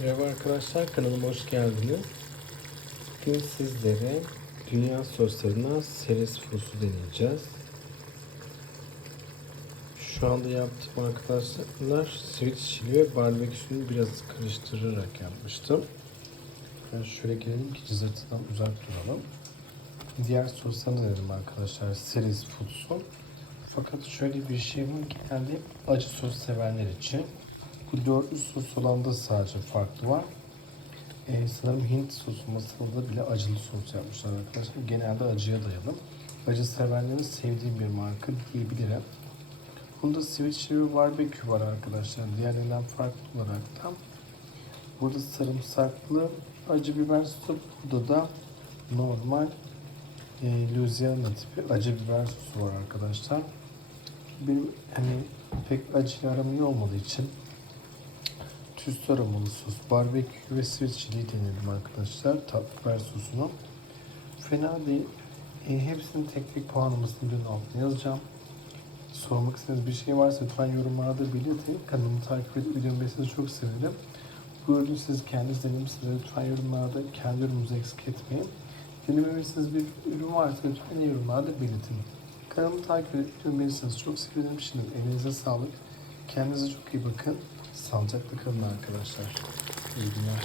Merhaba arkadaşlar kanalıma hoş geldiniz. Bugün sizlere dünya soslarına seres sosu deneyeceğiz. Şu anda yaptığım arkadaşlar sweet chili ve barbeküsünü biraz karıştırarak yapmıştım. Ben şöyle gelelim ki cızırtıdan uzak duralım. Diğer soslarını denedim arkadaşlar seres food'sun. Fakat şöyle bir şey var genelde acı sos sevenler için. Bu dörtlü sos olan da sadece farklı var. Ee, sanırım Hint sosu masada bile acılı sos yapmışlar arkadaşlar. Genelde acıya dayalı. Acı sevenlerin sevdiğim bir marka diyebilirim. Bunda sweet chili ve barbekü var arkadaşlar. Diğerlerinden farklı olarak da. Burada sarımsaklı acı biber sosu. Burada da normal e, Louisiana tipi acı biber sosu var arkadaşlar. Benim hani pek acıyla aram iyi olmadığı için tütsü aromalı sos, barbekü ve sweet denedim arkadaşlar. Tatlı biber sosunu. Fena değil. E, hepsinin tek tek puanlamasını videonun altına yazacağım. Sormak istediğiniz bir şey varsa lütfen yorumlarda belirtin. Kanalımı takip edip videomu beğenirseniz çok sevinirim. Bu ürünü siz kendiniz denemişsiniz. Lütfen yorumlarda kendi yorumunuzu eksik etmeyin. Denememişsiniz bir ürün varsa lütfen yorumlarda belirtin. Kanalımı takip edip videomu beğenirseniz çok sevinirim. Şimdi elinize sağlık. Kendinize çok iyi bakın. Sağlıcakla kalın arkadaşlar. İyi günler.